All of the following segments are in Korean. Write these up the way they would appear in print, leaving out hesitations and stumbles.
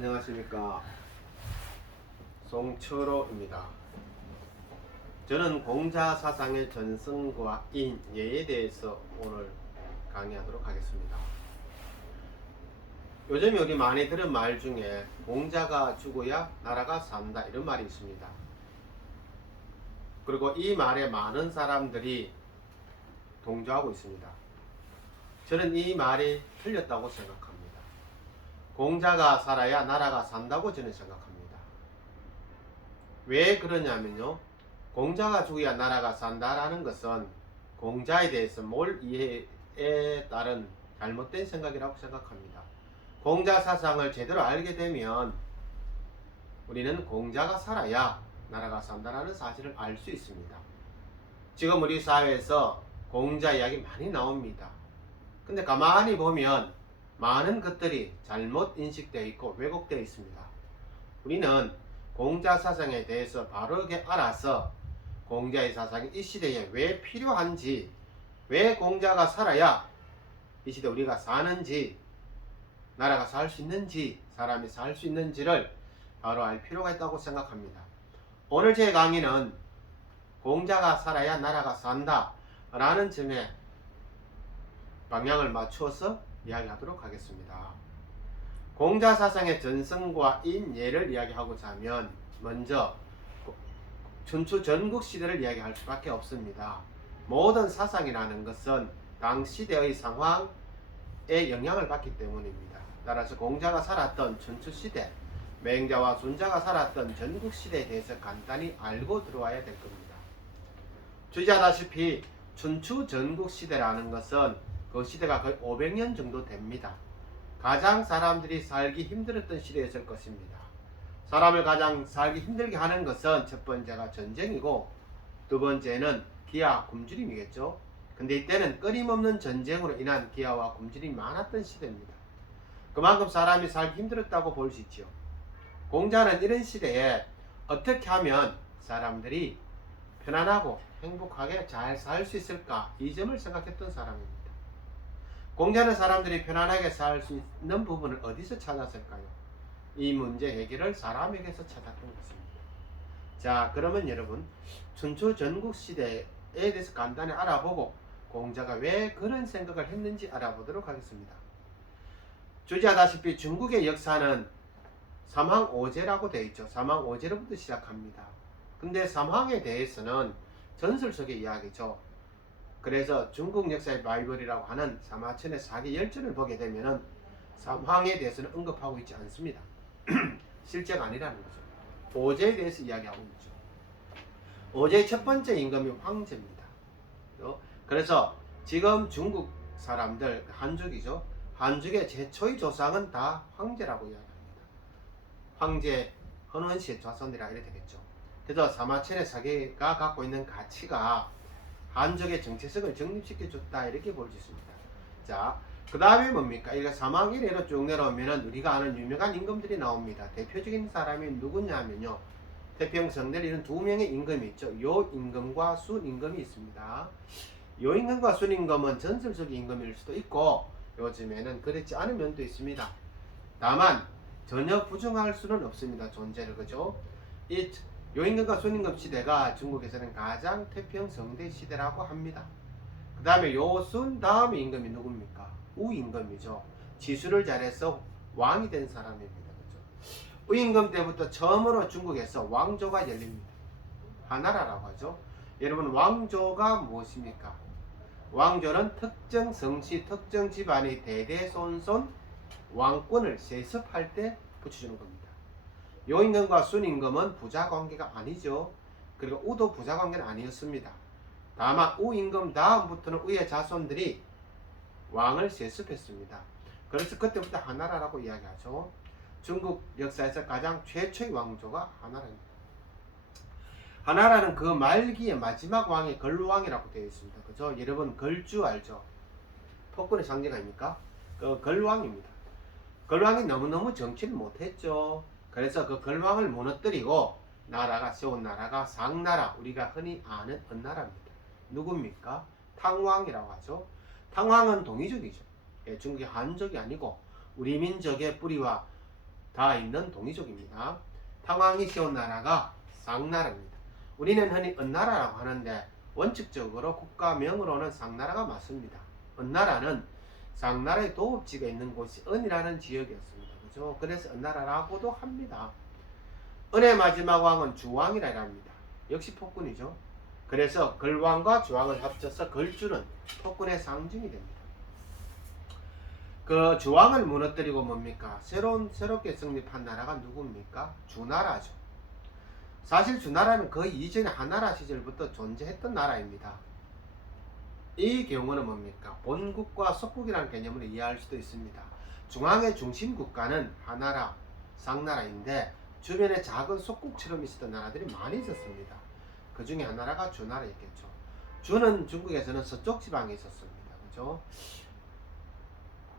안녕하십니까, 송철호입니다. 저는 공자사상의 전승과 인예에 대해서 오늘 강의하도록 하겠습니다. 요즘 우리 많이 들은 말 중에 공자가 죽어야 나라가 산다 이런 말이 있습니다. 그리고 이 말에 많은 사람들이 동조하고 있습니다. 저는 이 말이 틀렸다고 생각합니다. 공자가 살아야 나라가 산다고 저는 생각합니다. 왜 그러냐면요, 공자가 죽어야 나라가 산다라는 것은 공자에 대해서 몰 이해에 따른 잘못된 생각이라고 생각합니다. 공자 사상을 제대로 알게 되면 우리는 공자가 살아야 나라가 산다라는 사실을 알 수 있습니다. 지금 우리 사회에서 공자 이야기 많이 나옵니다. 근데 가만히 보면 많은 것들이 잘못 인식되어 있고 왜곡되어 있습니다. 우리는 공자 사상에 대해서 바르게 알아서 공자의 사상이 이 시대에 왜 필요한지, 왜 공자가 살아야 이 시대 우리가 사는지, 나라가 살 수 있는지, 사람이 살 수 있는지를 바로 알 필요가 있다고 생각합니다. 오늘 제 강의는 공자가 살아야 나라가 산다 라는 점에 방향을 맞추어서 이야기하도록 하겠습니다. 공자 사상의 전승과 인예를 이야기하고자 하면 먼저 춘추 전국 시대를 이야기할 수밖에 없습니다. 모든 사상이라는 것은 당 시대의 상황에 영향을 받기 때문입니다. 따라서 공자가 살았던 춘추 시대, 맹자와 순자가 살았던 전국 시대에 대해서 간단히 알고 들어와야 될 겁니다. 주지하다시피 춘추 전국 시대라는 것은 그 시대가 거의 500년 정도 됩니다. 가장 사람들이 살기 힘들었던 시대였을 것입니다. 사람을 가장 살기 힘들게 하는 것은 첫 번째가 전쟁이고 두 번째는 기아 굶주림이겠죠. 근데 이때는 끊임없는 전쟁으로 인한 기아와 굶주림이 많았던 시대입니다. 그만큼 사람이 살기 힘들었다고 볼 수 있죠. 공자는 이런 시대에 어떻게 하면 사람들이 편안하고 행복하게 잘 살 수 있을까, 이 점을 생각했던 사람입니다. 공자는 사람들이 편안하게 살 수 있는 부분을 어디서 찾았을까요? 이 문제 해결을 사람에게서 찾았던 것입니다. 자, 그러면 여러분, 춘추 전국 시대에 대해서 간단히 알아보고 공자가 왜 그런 생각을 했는지 알아보도록 하겠습니다. 주지하다시피 중국의 역사는 삼황오제라고 되어 있죠. 삼황오제로부터 시작합니다. 근데 삼황에 대해서는 전설 속의 이야기죠. 그래서 중국 역사의 바이블이라고 하는 사마천의 사기 열전을 보게 되면은 삼황에 대해서는 언급하고 있지 않습니다. 실제가 아니라는 거죠. 오제에 대해서 이야기하고 있죠. 오제의 첫 번째 임금이 황제입니다. 그래서 지금 중국 사람들, 한족이죠. 한족의 최초의 조상은 다 황제라고 이야기합니다. 황제 헌원시의 자손이라 이래 되겠죠. 그래서 사마천의 사기가 갖고 있는 가치가 한족의 정체성을 정립시켜줬다 이렇게 볼 수 있습니다. 자, 그 다음에 뭡니까? 이거 사망 이래로 쭉 내려오면은 우리가 아는 유명한 임금들이 나옵니다. 대표적인 사람이 누구냐면요, 태평성 내리는 두 명의 임금이 있죠. 요 임금과 순 임금이 있습니다. 요 임금과 순 임금은 전설 속의 임금일 수도 있고 요즘에는 그렇지 않은 면도 있습니다. 다만 전혀 부정할 수는 없습니다. 존재를. 그죠? 이 요임금과 순임금 시대가 중국에서는 가장 태평성대 시대라고 합니다. 그 다음에 요순 다음 임금이 누굽니까? 우임금이죠. 지수를 잘해서 왕이 된 사람입니다. 그죠? 우임금 때부터 처음으로 중국에서 왕조가 열립니다. 하나라라고 하죠. 여러분, 왕조가 무엇입니까? 왕조는 특정 성씨, 특정 집안의 대대손손 왕권을 세습할 때 붙여주는 겁니다. 요임금과 순임금은 부자관계가 아니죠. 그리고 우도 부자관계는 아니었습니다. 다만 우임금 다음부터는 우의 자손들이 왕을 세습했습니다. 그래서 그때부터 하나라라고 이야기하죠. 중국 역사에서 가장 최초의 왕조가 하나라입니다. 하나라는 그 말기의 마지막 왕이 걸왕이라고 되어 있습니다. 그죠? 여러분, 걸주 알죠? 폭군의 상징 아닙니까? 그 걸왕입니다. 걸왕이 너무너무 정치를 못했죠. 그래서 그 걸왕을 무너뜨리고 나라가 세운 나라가 상나라, 우리가 흔히 아는 은나라입니다. 누굽니까? 탕왕이라고 하죠. 탕왕은 동이족이죠. 중국의 한족이 아니고 우리 민족의 뿌리와 다 있는 동이족입니다. 탕왕이 세운 나라가 쌍나라입니다. 우리는 흔히 은나라라고 하는데 원칙적으로 국가명으로는 쌍나라가 맞습니다. 은나라는 쌍나라의 도읍지가 있는 곳이 은이라는 지역이었습니다. 그죠? 그래서 은나라라고도 합니다. 은의 마지막 왕은 주왕이라 합니다. 역시 폭군이죠. 그래서 걸왕과 주왕을 합쳐서 걸주는 폭군의 상징이 됩니다. 그 주왕을 무너뜨리고 뭡니까? 새롭게 성립한 나라가 누굽니까? 주나라죠. 사실 주나라는 그 이전에 한나라 시절부터 존재했던 나라입니다. 이 경우는 뭡니까? 본국과 속국이라는 개념으로 이해할 수도 있습니다. 중앙의 중심 국가는 한나라, 쌍나라인데 주변에 작은 속국처럼 있었던 나라들이 많이 있었습니다. 그 중에 하나가 주나라였겠죠. 주는 중국에서는 서쪽 지방에 있었습니다. 그죠?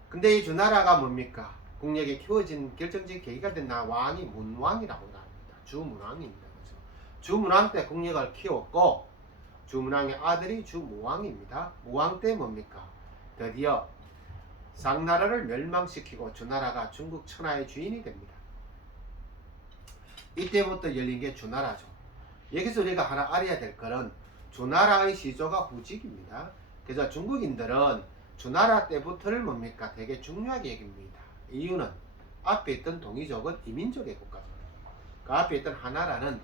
근데 이 주나라가 뭡니까? 국력이 키워진 결정적인 계기가 된 왕이 문왕이라고 합니다. 주문왕입니다. 그죠? 주문왕 때 국력을 키웠고 주문왕의 아들이 주무왕입니다. 무왕 때 뭡니까? 드디어 쌍나라를 멸망시키고 주나라가 중국 천하의 주인이 됩니다. 이때부터 열린 게 주나라죠. 여기서 우리가 하나 알아야 될 것은 주나라의 시조가 후직입니다. 그래서 중국인들은 주나라 때부터를 뭡니까? 되게 중요하게 여깁니다. 이유는 앞에 있던 동이족은 이민족의 국가입니다. 그 앞에 있던 한나라는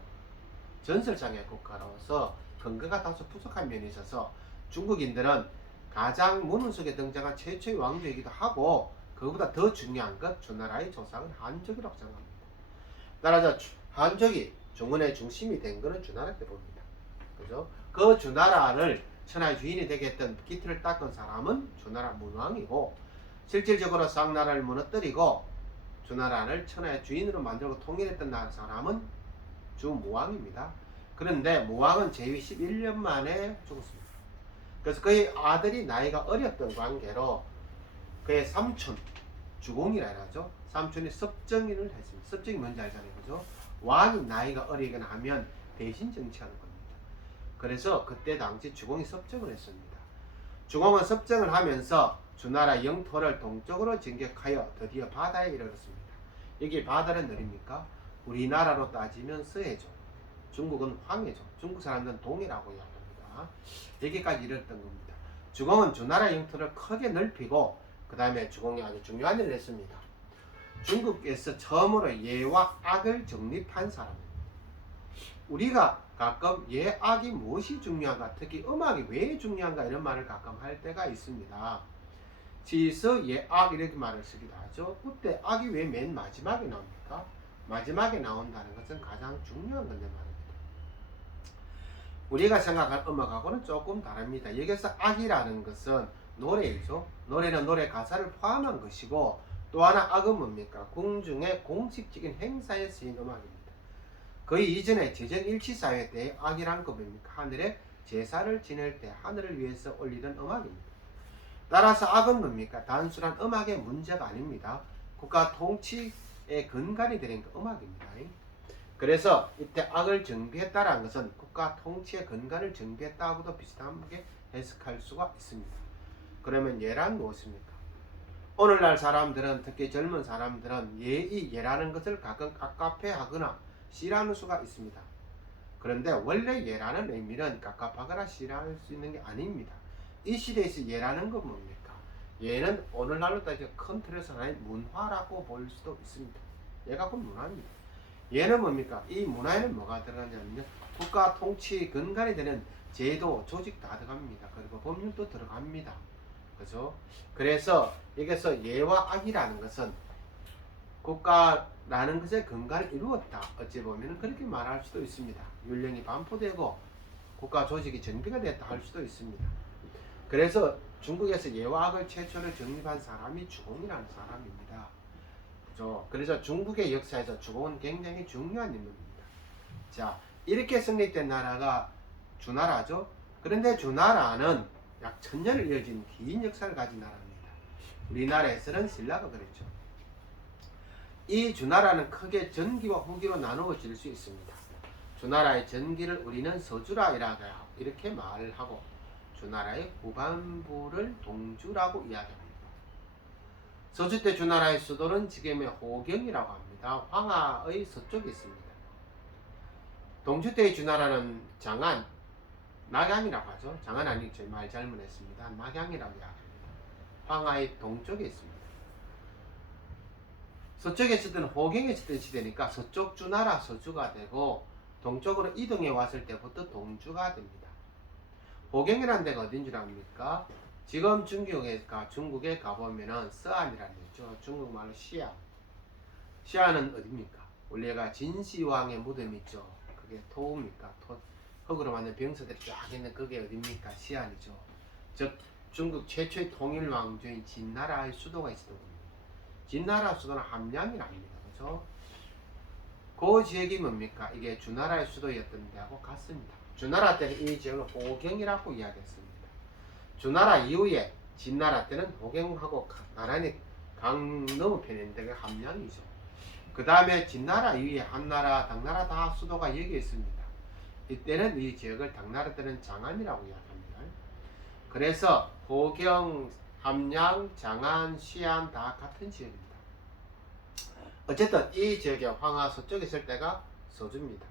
전설상의 국가로서 근거가 다소 부족한 면이 있어서 중국인들은 가장 문헌 속에 등장한 최초의 왕조이기도 하고 그보다 더 중요한 것 주나라의 조상은 한족이라고 생각합니다. 따라서 한족이 중원의 중심이 된 것은 주나라 때 봅니다. 그죠? 그 주나라를 천하의 주인이 되게 했던 기틀을 닦은 사람은 주나라 문왕이고 실질적으로 쌍나라를 무너뜨리고 주나라를 천하의 주인으로 만들고 통일했던 사람은 주무왕입니다. 그런데 무왕은 재위 11년 만에 죽었습니다. 그래서 그의 아들이 나이가 어렸던 관계로 그의 삼촌 주공이라 하죠. 삼촌이 섭정인을 했습니다. 섭정이 뭔지 알잖아요. 그죠? 왕이 나이가 어리거나 하면 대신 정치하는 겁니다. 그래서 그때 당시 주공이 섭정을 했습니다. 주공은 섭정을 하면서 주나라 영토를 동쪽으로 진격하여 드디어 바다에 이르렀습니다. 여기 바다는 어디입니까? 우리나라로 따지면 서해죠. 중국은 황해죠. 중국 사람들은 동해라고 이야기합니다. 여기까지 이르렀던 겁니다. 주공은 주나라 영토를 크게 넓히고 그 다음에 주공이 아주 중요한 일을 했습니다. 중국에서 처음으로 예와 악을 정립한 사람입니다. 우리가 가끔 예, 악이 무엇이 중요한가, 특히 음악이 왜 중요한가 이런 말을 가끔 할 때가 있습니다. 지서 예, 악 이렇게 말을 쓰기도 하죠. 그때 악이 왜 맨 마지막에 나옵니까? 마지막에 나온다는 것은 가장 중요한 건데 말입니다. 우리가 생각할 음악하고는 조금 다릅니다. 여기서 악이라는 것은 노래이죠. 노래는 노래 가사를 포함한 것이고 또 하나 악은 뭡니까? 궁중의 공식적인 행사에 쓰인 음악입니다. 그 이전에 제정일치사회 때 악이란 거 뭡니까? 하늘에 제사를 지낼 때 하늘을 위해서 올리던 음악입니다. 따라서 악은 뭡니까? 단순한 음악의 문제가 아닙니다. 국가 통치의 근간이 되는 그 음악입니다. 그래서 이때 악을 정비했다라는 것은 국가 통치의 근간을 정비했다고도 비슷하게 해석할 수가 있습니다. 그러면 예란 무엇입니까? 오늘날 사람들은 특히 젊은 사람들은 예라는 것을 가끔 깝깝해하거나 싫어하는 수가 있습니다. 그런데 원래 예라는 의미는 깝깝하거나 싫어할 수 있는 게 아닙니다. 이 시대에서 예라는 건 뭡니까? 예는 오늘날로 따지면 큰 틀에서 하나의 문화라고 볼 수도 있습니다. 얘가 그 문화입니다. 예는 뭡니까? 이 문화에는 뭐가 들어가냐면요. 국가 통치 근간이 되는 제도, 조직 다 들어갑니다. 그리고 법률도 들어갑니다. 그죠? 그래서 여기서 예와 악이라는 것은 국가라는 것의 근간을 이루었다. 어찌 보면 그렇게 말할 수도 있습니다. 율령이 반포되고 국가 조직이 정비가 됐다 할 수도 있습니다. 그래서 중국에서 예와 악을 최초로 정립한 사람이 주공이라는 사람입니다. 그죠? 그래서 중국의 역사에서 주공은 굉장히 중요한 인물입니다. 자, 이렇게 성립된 나라가 주나라죠. 그런데 주나라는 약 1000년을 이어진 긴 역사를 가진 나라입니다. 우리나라에서는 신라가 그랬죠. 이 주나라는 크게 전기와 후기로 나누어질 수 있습니다. 주나라의 전기를 우리는 서주라 이렇게 말을 하고 주나라의 후반부를 동주라고 이야기합니다. 서주 때 주나라의 수도는 지금의 호경이라고 합니다. 황하의 서쪽에 있습니다. 동주 때의 주나라는 장안, 낙양이라고 하죠. 장안 아니고 제 말 잘못했습니다. 낙양이라고 이야기합니다. 황하의 동쪽에 있습니다. 서쪽에 있었던 호경에 있었던 시대니까 서쪽 주나라 서주가 되고 동쪽으로 이동해 왔을 때부터 동주가 됩니다. 호경이라는 데가 어딘 줄 압니까? 지금 중국에 가보면은 서안이라는 데 있죠. 중국말로 시안. 시안은 어딥니까? 원래가 진시황의 무덤 있죠. 그게 토우입니까? 흙으로 만든 병서들이 쫙 있는 그게 어딥니까? 시안이죠. 즉 중국 최초의 통일 왕조인 진나라의 수도가 있었던 겁니다. 진나라 수도는 함양이랍니다. 그죠? 그 지역이 뭡니까? 이게 주나라의 수도였던 데하고 같습니다. 주나라 때는 이 지역을 호경이라고 이야기했습니다. 주나라 이후에 진나라 때는 호경하고 나란히 강 너머편인데 함양이죠. 그 다음에 진나라 이후에 한나라, 당나라 다 수도가 여기 있습니다. 이때는 이 지역을 당나라 때는 장안이라고 이야기합니다. 그래서 호경, 함양, 장안, 시안 다 같은 지역입니다. 어쨌든 이 지역에 황하 서쪽에 있을 때가 서주입니다.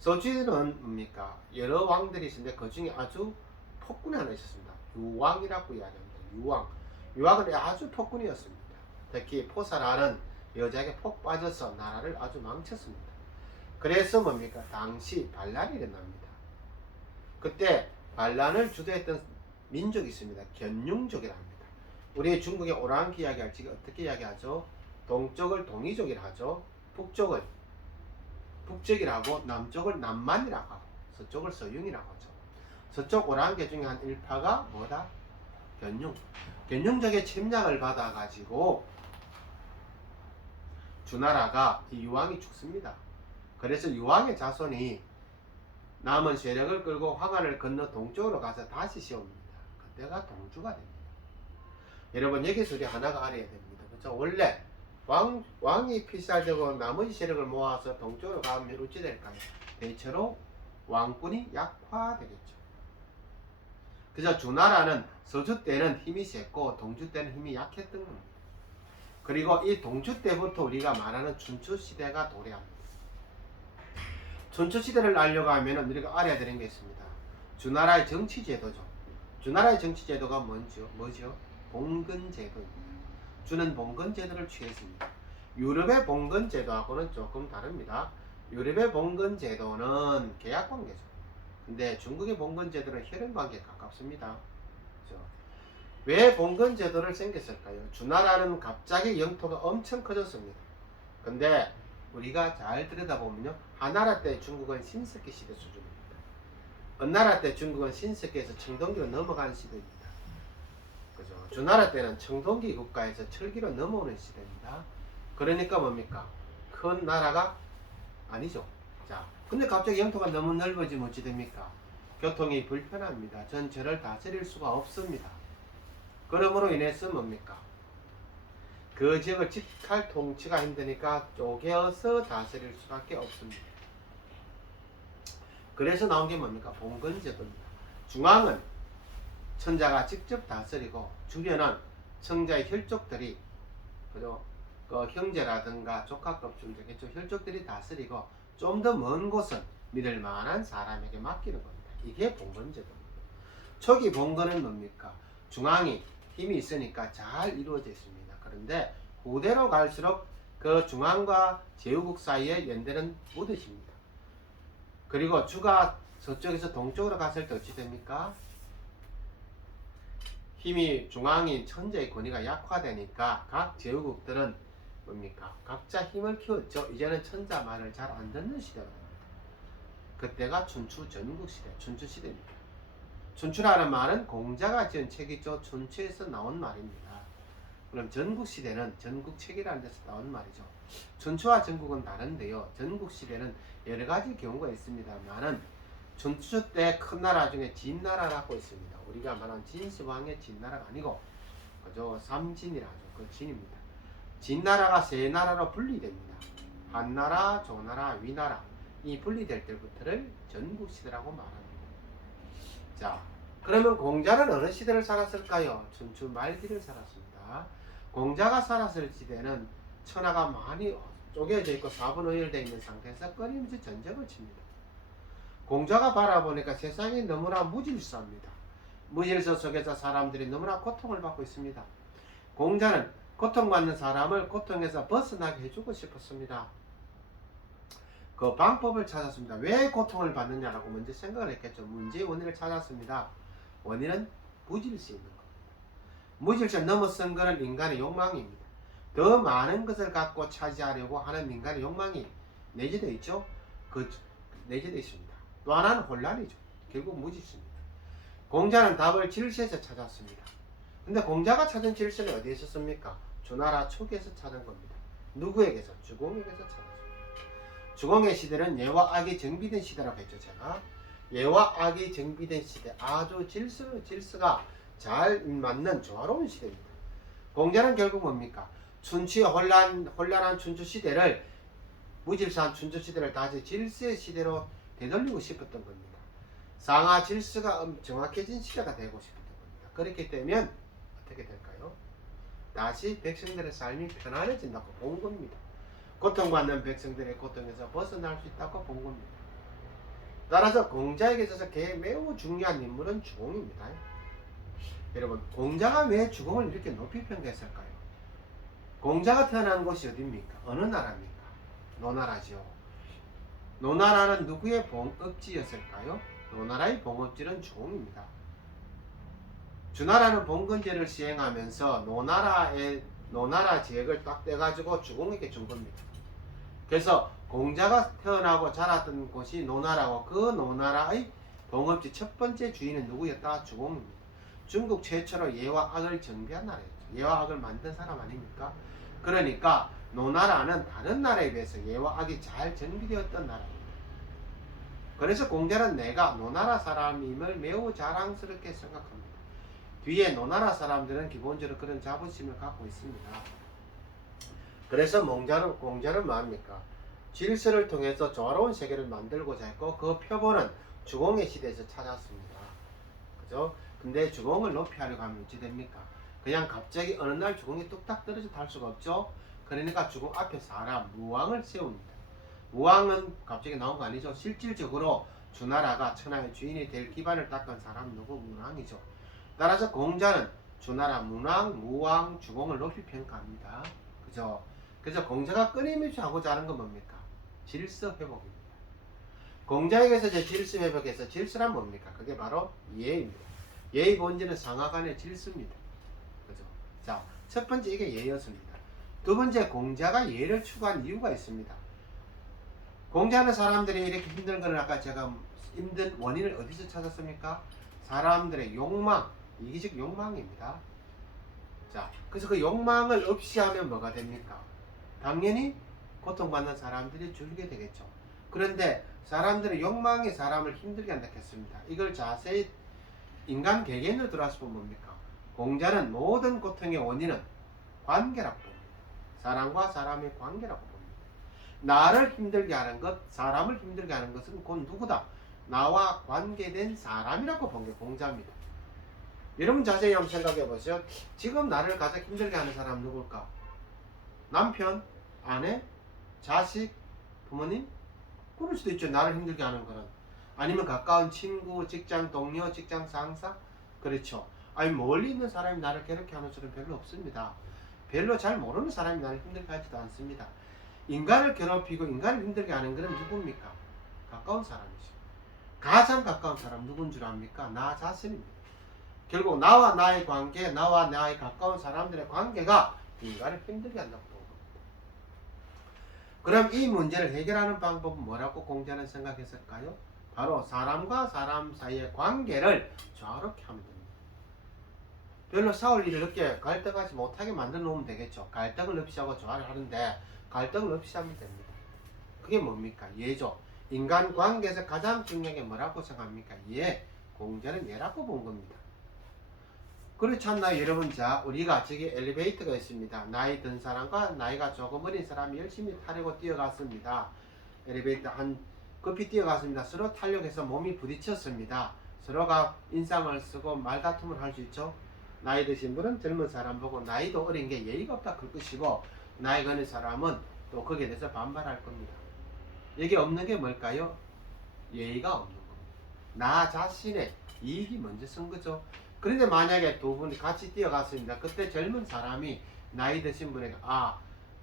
서주는 뭡니까? 여러 왕들이 있었는데 그 중에 아주 폭군이 하나 있었습니다. 유왕이라고 이야기합니다. 유왕. 유왕은 아주 폭군이었습니다. 특히 포사라는 여자에게 폭 빠져서 나라를 아주 망쳤습니다. 그래서 뭡니까? 당시 반란이 일어납니다. 그때 반란을 주도했던 민족이 있습니다. 견융족이라 합니다. 우리 중국의 오랑기 이야기할 때 어떻게 이야기하죠? 동쪽을 동이족이라 하죠. 북쪽을 북적이라고, 남쪽을 남만이라고 하고, 서쪽을 서융이라고 하죠. 서쪽 오랑캐 중에 한 일파가 뭐다? 견융. 견융족의 침략을 받아가지고 주나라가 이 유왕이 죽습니다. 그래서 유왕의 자손이 남은 세력을 끌고 황하를 건너 동쪽으로 가서 다시 세웁니다. 그때가 동주가 됩니다. 여러분 여기서 우리 하나가 알아야 됩니다. 그렇죠? 원래 왕이 필살되고 나머지 세력을 모아서 동쪽으로 가면 어찌 될까요? 대체로 왕권이 약화되겠죠. 그래서 주나라는 서주 때는 힘이 셌고 동주 때는 힘이 약했던 겁니다. 그리고 이 동주 때부터 우리가 말하는 춘추시대가 도래합니다. 춘추시대를 알려고 하면 우리가 알아야 되는 게 있습니다. 주나라의 정치제도죠. 주나라의 정치제도가 뭐죠? 봉건제도입니다. 주는 봉건제도를 취했습니다. 유럽의 봉건제도하고는 조금 다릅니다. 유럽의 봉건제도는 계약관계죠. 근데 중국의 봉건제도는 혈연관계에 가깝습니다. 그렇죠? 왜 봉건제도를 생겼을까요? 주나라는 갑자기 영토가 엄청 커졌습니다. 근데 우리가 잘 들여다보면요, 한나라 때 중국은 신석기 시대 수준입니다. 은나라 때 중국은 신석기에서 청동기로 넘어가는 시대입니다. 그죠? 주나라 때는 청동기 국가에서 철기로 넘어오는 시대입니다. 그러니까 뭡니까? 큰 나라가 아니죠. 자, 근데 갑자기 영토가 너무 넓어지면 어찌 됩니까? 교통이 불편합니다. 전체를 다스릴 수가 없습니다. 그러므로 인해서 뭡니까? 그 지역을 직할 통치가 힘드니까 쪼개어서 다스릴 수밖에 없습니다. 그래서 나온 게 뭡니까? 봉건제도입니다. 중앙은 천자가 직접 다스리고 주변은 청자의 혈족들이, 그죠? 그 형제라든가 조카급 중에 혈족들이 다스리고 좀 더 먼 곳은 믿을 만한 사람에게 맡기는 겁니다. 이게 봉건제도입니다. 초기 봉건은 뭡니까? 중앙이 힘이 있으니까 잘 이루어져 있습니다. 그런데 후대로 갈수록 그 중앙과 제후국 사이에 연대는 무뎌집니다. 그리고 주가 서쪽에서 동쪽으로 갔을 때 어찌 됩니까? 힘이 중앙인 천자의 권위가 약화되니까 각 제후국들은 뭡니까? 각자 힘을 키웠죠. 이제는 천자 말을 잘 안 듣는 시대가 됩니다. 그때가 춘추 전국시대, 춘추시대입니다. 춘추라는 말은 공자가 지은 책이죠. 춘추에서 나온 말입니다. 그럼 전국시대는 전국책이라는 데서 나온 말이죠. 춘추와 전국은 다른데요. 전국시대는 여러 가지 경우가 있습니다만은 춘추 때 큰 나라 중에 진나라라고 있습니다. 우리가 말하는 진시황의 진나라가 아니고, 그죠? 삼진이라 하죠. 그 진입니다. 진나라가 세 나라로 분리됩니다. 한나라, 조나라, 위나라. 이 분리될 때부터를 전국시대라고 말합니다. 자, 그러면 공자는 어느 시대를 살았을까요? 춘추 말기를 살았습니다. 공자가 살았을 시대는 천하가 많이 쪼개져 있고 사분오열되어 있는 상태에서 끊임없이 전쟁을 칩니다. 공자가 바라보니까 세상이 너무나 무질서합니다. 무질서 속에서 사람들이 너무나 고통을 받고 있습니다. 공자는 고통받는 사람을 고통에서 벗어나게 해주고 싶었습니다. 그 방법을 찾았습니다. 왜 고통을 받느냐라고 먼저 생각을 했겠죠. 문제의 원인을 찾았습니다. 원인은 무질서인 것. 무질서 넘어선 것은 인간의 욕망입니다. 더 많은 것을 갖고 차지하려고 하는 인간의 욕망이 내재되어 있죠. 내재되어 있습니다. 또 하나는 혼란이죠. 결국 무질서입니다. 공자는 답을 질서에서 찾았습니다. 근데 공자가 찾은 질서는 어디에 있었습니까? 주나라 초기에서 찾은 겁니다. 누구에게서? 주공에게서 찾았습니다. 주공의 시대는 예와 악이 정비된 시대라고 했죠. 제가 예와 악이 정비된 시대, 아주 질서가 잘 맞는 조화로운 시대입니다. 공자는 결국 뭡니까? 춘추의 혼란한 춘추 시대를, 무질서한 춘추 시대를 다시 질서의 시대로 되돌리고 싶었던 겁니다. 상하 질서가 정확해진 시대가 되고 싶었던 겁니다. 그렇기 때문에 어떻게 될까요? 다시 백성들의 삶이 편안해진다고 본 겁니다. 고통받는 백성들의 고통에서 벗어날 수 있다고 본 겁니다. 따라서 공자에게 있어서 매우 중요한 인물은 주공입니다. 여러분, 공자가 왜 주공을 이렇게 높이 평가했을까요? 공자가 태어난 곳이 어디입니까? 어느 나라입니까? 노나라죠. 노나라는 누구의 봉업지였을까요? 노나라의 봉업지는 주공입니다. 주나라는 봉건제를 시행하면서 노나라 지역을 딱 떼가지고 주공에게 준 겁니다. 그래서 공자가 태어나고 자랐던 곳이 노나라고, 그 노나라의 봉업지 첫 번째 주인은 누구였다? 주공입니다. 중국 최초로 예와 악을 정비한 나라였죠. 예와 악을 만든 사람 아닙니까? 그러니까 노나라는 다른 나라에 비해서 예와 악이 잘 정비되었던 나라입니다. 그래서 공자는 내가 노나라 사람임을 매우 자랑스럽게 생각합니다. 뒤에 노나라 사람들은 기본적으로 그런 자부심을 갖고 있습니다. 그래서 공자는 뭐합니까? 질서를 통해서 조화로운 세계를 만들고자 했고, 그 표본은 주공의 시대에서 찾았습니다. 그죠? 근데 주공을 높이 하려고 하면 어찌 됩니까? 그냥 갑자기 어느 날 주공이 뚝딱 떨어져 달 수가 없죠? 그러니까 주공 앞에 사람, 무왕을 세웁니다. 무왕은 갑자기 나온 거 아니죠? 실질적으로 주나라가 천하의 주인이 될 기반을 닦은 사람 누구? 문왕이죠. 따라서 공자는 주나라 문왕, 무왕, 주공을 높이 평가합니다. 그죠? 그래서 공자가 끊임없이 하고자 하는 건 뭡니까? 질서 회복입니다. 공자에게서 질서 회복에서 질서란 뭡니까? 그게 바로 예입니다. 예의 본질은 상하 간의 질서입니다. 그죠? 자, 첫 번째 이게 예였습니다. 두 번째, 공자가 예를 추구한 이유가 있습니다. 공자하는 사람들이 이렇게 힘든 거는 아까 제가 힘든 원인을 어디서 찾았습니까? 사람들의 욕망, 이기적 욕망입니다. 자, 그래서 그 욕망을 없이 하면 뭐가 됩니까? 당연히 고통받는 사람들이 줄게 되겠죠. 그런데 사람들의 욕망이 사람을 힘들게 한다 했습니다. 이걸 자세히 인간 개개인으로 들어와서 보면 뭡니까? 공자는 모든 고통의 원인은 관계라고 봅니다. 사람과 사람의 관계라고 봅니다. 나를 힘들게 하는 것, 사람을 힘들게 하는 것은 곧 누구다? 나와 관계된 사람이라고 본 게 공자입니다. 여러분 자세히 한번 생각해 보세요. 지금 나를 가장 힘들게 하는 사람 누굴까? 남편, 아내, 자식, 부모님? 그럴 수도 있죠. 나를 힘들게 하는 거는. 아니면 가까운 친구, 직장 동료, 직장 상사? 그렇죠. 아니 멀리 있는 사람이 나를 괴롭게 하는 사람은 별로 없습니다. 별로 잘 모르는 사람이 나를 힘들게 하지도 않습니다. 인간을 괴롭히고 인간을 힘들게 하는 것은 누굽니까? 가까운 사람이죠. 가장 가까운 사람 누군 줄 압니까? 나 자신입니다. 결국 나와 나의 관계, 나와 나의 가까운 사람들의 관계가 인간을 힘들게 한다고 본 겁니다. 그럼 이 문제를 해결하는 방법은 뭐라고 공자는 생각했을까요? 바로 사람과 사람 사이의 관계를 조화롭게 하면 됩니다. 별로 싸울 일을 없게 갈등하지 못하게 만들어 놓으면 되겠죠. 갈등을 없이 하고 조화를 하는데 갈등을 없이 하면 됩니다. 그게 뭡니까? 예죠. 인간 관계에서 가장 중요한 게 뭐라고 생각합니까? 예. 공자는 예라고 본 겁니다. 그렇지 않나요, 여러분? 자, 우리가 저기 엘리베이터가 있습니다. 나이 든 사람과 나이가 조금 어린 사람이 열심히 타려고 뛰어갔습니다. 엘리베이터 급히 뛰어갔습니다. 서로 타려고 해서 몸이 부딪혔습니다. 서로가 인상을 쓰고 말다툼을 할 수 있죠. 나이 드신 분은 젊은 사람 보고 나이도 어린 게 예의가 없다 그럴 것이고, 나이가 어린 사람은 또 거기에 대해서 반발할 겁니다. 여기 없는 게 뭘까요? 예의가 없는 겁니다. 나 자신의 이익이 먼저 쓴 거죠. 그런데 만약에 두 분이 같이 뛰어갔습니다. 그때 젊은 사람이 나이 드신 분에게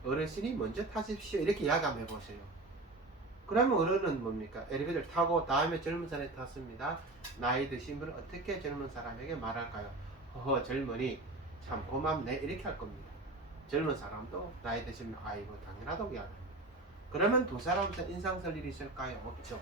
어르신이 먼저 타십시오 이렇게 이야기 한번 해보세요. 그러면 어른은 뭡니까? 엘리베이터를 타고 다음에 젊은 사람이 탔습니다. 나이 드신 분은 어떻게 젊은 사람에게 말할까요? 젊은이 참 고맙네 이렇게 할 겁니다. 젊은 사람도 나이 드시면 아이고 당연하다고 이야기합니다. 그러면 두 사람한테 인상 쓸 일이 있을까요? 없죠.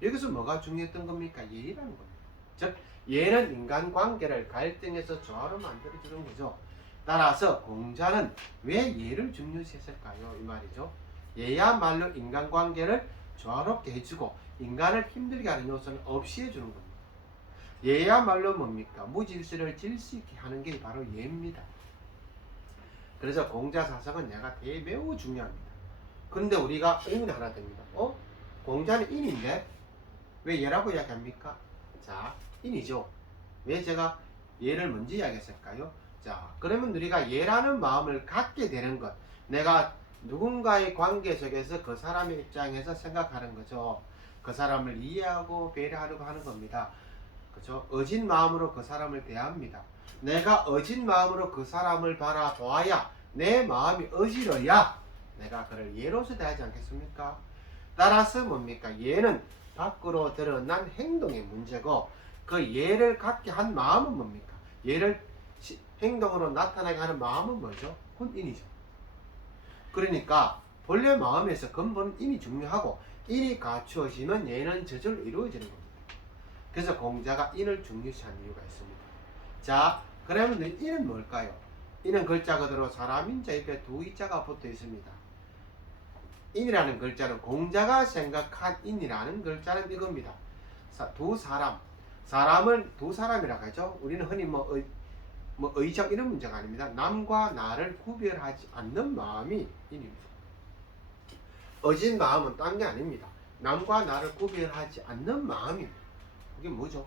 여기서 뭐가 중요했던 겁니까? 예의라는 겁니다. 즉 예는 인간관계를 갈등에서 조화로 만들어주는 거죠. 따라서 공자는 왜 예를 중요시했을까요? 이 말이죠. 예야말로 인간관계를 조화롭게 해주고 인간을 힘들게 하는 요소는 없이 해주는 겁니다. 예야말로 뭡니까? 무질서를 질서 있게 하는 게 바로 예입니다. 그래서 공자 사상은 예가 매우 중요합니다. 그런데 우리가 의문이 하나 됩니다. 공자는 인인데 왜 예라고 이야기합니까? 자, 인이죠. 왜 제가 예를 먼저 이야기했을까요? 자, 그러면 우리가 예라는 마음을 갖게 되는 것, 내가 누군가의 관계 속에서 그 사람의 입장에서 생각하는 거죠. 그 사람을 이해하고 배려하려고 하는 겁니다. 그죠? 어진 마음으로 그 사람을 대합니다. 내가 어진 마음으로 그 사람을 바라보아야 내 마음이 어지러야 내가 그를 예로서 대하지 않겠습니까? 따라서 뭡니까? 예는 밖으로 드러난 행동의 문제고 그 예를 갖게 한 마음은 뭡니까? 예를 행동으로 나타나게 하는 마음은 뭐죠? 그건 인이죠. 그러니까 본래 마음에서 근본은 인이 중요하고 인이 갖추어지면 예는 저절로 이루어지는 겁니다. 그래서 공자가 인을 중요시한 이유가 있습니다. 자, 그러면 인은 뭘까요? 인은 글자 그대로 사람 인자 옆에 두 이자가 붙어 있습니다. 인이라는 글자는 공자가 생각한 인이라는 글자는 이겁니다. 두 사람을 두 사람이라고 하죠. 우리는 흔히 의적 이런 문제가 아닙니다. 남과 나를 구별하지 않는 마음이 인입니다. 어진 마음은 딴 게 아닙니다. 남과 나를 구별하지 않는 마음입니다. 그게 뭐죠?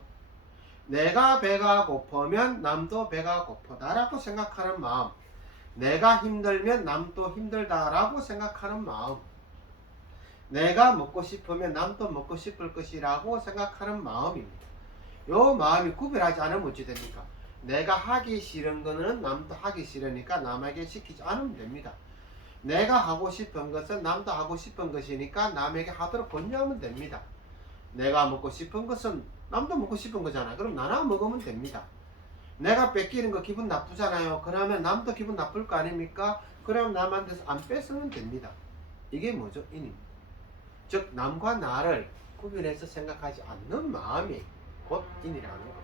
내가 배가 고프면 남도 배가 고프다라고 생각하는 마음, 내가 힘들면 남도 힘들다라고 생각하는 마음, 내가 먹고 싶으면 남도 먹고 싶을 것이라고 생각하는 마음입니다. 요 마음이 구별하지 않으면 어찌 됩니까? 내가 하기 싫은 거는 남도 하기 싫으니까 남에게 시키지 않으면 됩니다. 내가 하고 싶은 것은 남도 하고 싶은 것이니까 남에게 하도록 권유하면 됩니다. 내가 먹고 싶은 것은 남도 먹고 싶은 거잖아. 그럼 나나 먹으면 됩니다. 내가 뺏기는 거 기분 나쁘잖아요. 그러면 남도 기분 나쁠 거 아닙니까? 그럼 남한테서 안 뺏으면 됩니다. 이게 뭐죠? 인입니다. 즉 남과 나를 구별해서 생각하지 않는 마음이 곧 인이라는 겁니다.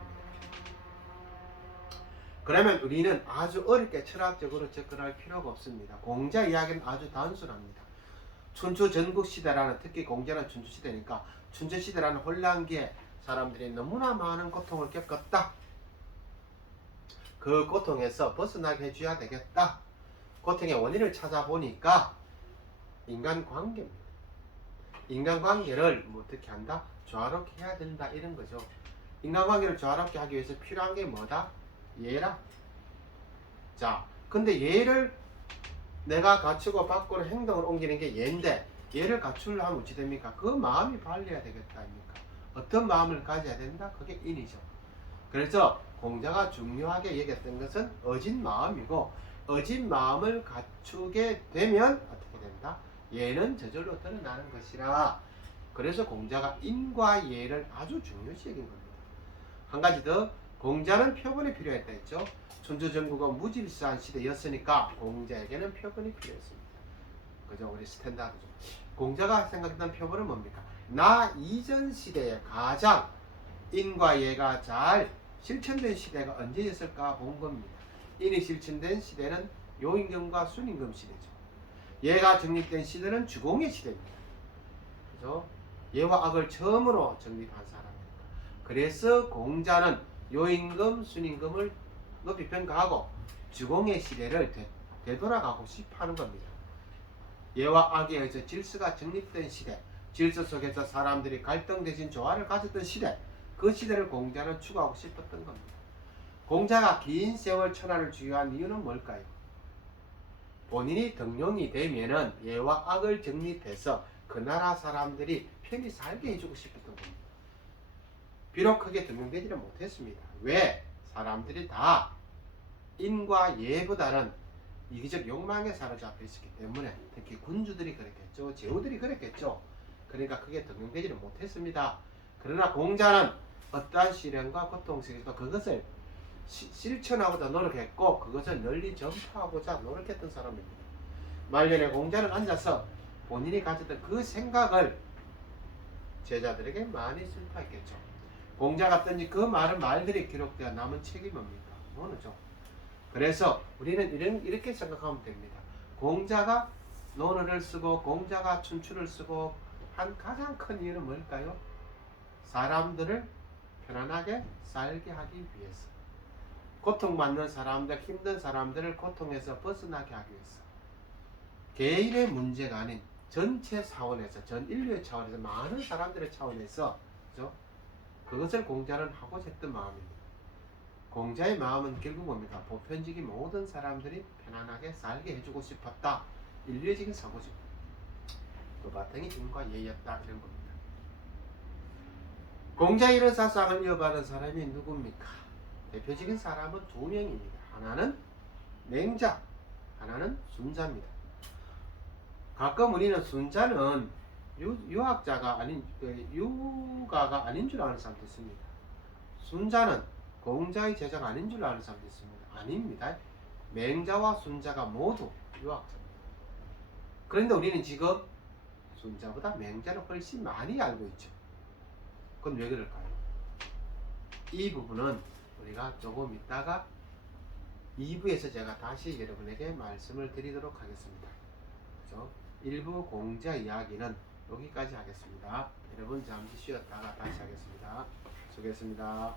그러면 우리는 아주 어렵게 철학적으로 접근할 필요가 없습니다. 공자 이야기는 아주 단순합니다. 춘추 전국시대라는, 특히 공자는 춘추시대니까 춘추시대라는 혼란기에 사람들이 너무나 많은 고통을 겪었다. 그 고통에서 벗어나게 해줘야 되겠다. 고통의 원인을 찾아보니까 인간관계입니다. 인간관계를 어떻게 한다? 조화롭게 해야 된다 이런 거죠. 인간관계를 조화롭게 하기 위해서 필요한 게 뭐다? 예라. 자, 근데 예를 내가 갖추고 밖으로 행동을 옮기는 게 예인데 예를 갖추려면 어찌 됩니까? 그 마음이 발려야 되겠다 아닙니까? 어떤 마음을 가져야 된다? 그게 인이죠. 그래서 공자가 중요하게 얘기했던 것은 어진 마음이고, 어진 마음을 갖추게 되면 어떻게 된다? 예는 저절로 드러나는 것이라. 그래서 공자가 인과 예를 아주 중요시 여긴 겁니다. 한 가지 더, 공자는 표본이 필요했다 했죠. 춘추전국은 무질서한 시대였으니까 공자에게는 표본이 필요했습니다. 그죠? 우리 스탠다드죠. 공자가 생각했던 표본은 뭡니까? 나 이전 시대에 가장 인과 예가 잘 실천된 시대가 언제였을까 본 겁니다. 인이 실천된 시대는 요임금과 순임금 시대죠. 예가 정립된 시대는 주공의 시대입니다. 그죠? 예와 악을 처음으로 정립한 사람입니다. 그래서 공자는 요임금, 순임금을 높이 평가하고 주공의 시대를 되돌아가고 싶어 하는 겁니다. 예와 악에 의해서 질서가 정립된 시대, 질서 속에서 사람들이 갈등 대신 조화를 가졌던 시대, 그 시대를 공자는 추구하고 싶었던 겁니다. 공자가 긴 세월 천하를 주유한 이유는 뭘까요? 본인이 등용이 되면은 예와 악을 정립해서 그 나라 사람들이 편히 살게 해주고 싶었던 겁니다. 비록 크게 등용되지는 못했습니다. 왜? 사람들이 다 인과 예보다는 이기적 욕망에 사로잡혀 있었기 때문에, 특히 군주들이 그랬겠죠. 제후들이 그랬겠죠. 그러니까 크게 등용되지는 못했습니다. 그러나 공자는 어떠한 시련과 고통 속에서 그것을 실천하고자 노력했고 그것을 널리 전파하고자 노력했던 사람입니다. 말년에 공자는 앉아서 본인이 가졌던 그 생각을 제자들에게 많이 설파했겠죠. 공자가 던진 그 많은 말들이 기록되어 남은 책이 뭡니까? 논어죠. 그래서 우리는 이렇게 생각하면 됩니다. 공자가 논어를 쓰고 공자가 춘추를 쓰고 한 가장 큰 이유는 뭘까요? 사람들을 편안하게 살게 하기 위해서. 고통받는 사람들, 힘든 사람들을 고통에서 벗어나게 하기 위해서. 개인의 문제가 아닌 전체 차원에서, 전 인류의 차원에서, 많은 사람들의 차원에서, 그죠? 그것을 공자는 하고 싶던 마음입니다. 공자의 마음은 결국 뭡니까? 보편적인 모든 사람들이 편안하게 살게 해주고 싶었다. 인류적인 사고죠. 그 바탕이 힘과 예였다. 이런 겁니다. 공자의 이런 사상을 이어받은 사람이 누굽니까? 대표적인 사람은 두 명입니다. 하나는 맹자, 하나는 순자입니다. 가끔 우리는 순자는 유학자가 아닌, 유가가 아닌 줄 아는 사람도 있습니다. 순자는 공자의 제자가 아닌 줄 아는 사람도 있습니다. 아닙니다. 맹자와 순자가 모두 유학자입니다. 그런데 우리는 지금 순자보다 맹자를 훨씬 많이 알고 있죠. 그건 왜 그럴까요? 이 부분은 우리가 조금 있다가 2부에서 제가 다시 여러분에게 말씀을 드리도록 하겠습니다. 그죠? 1부 공자 이야기는 여기까지 하겠습니다. 여러분 잠시 쉬었다가 다시 하겠습니다. 수고했습니다.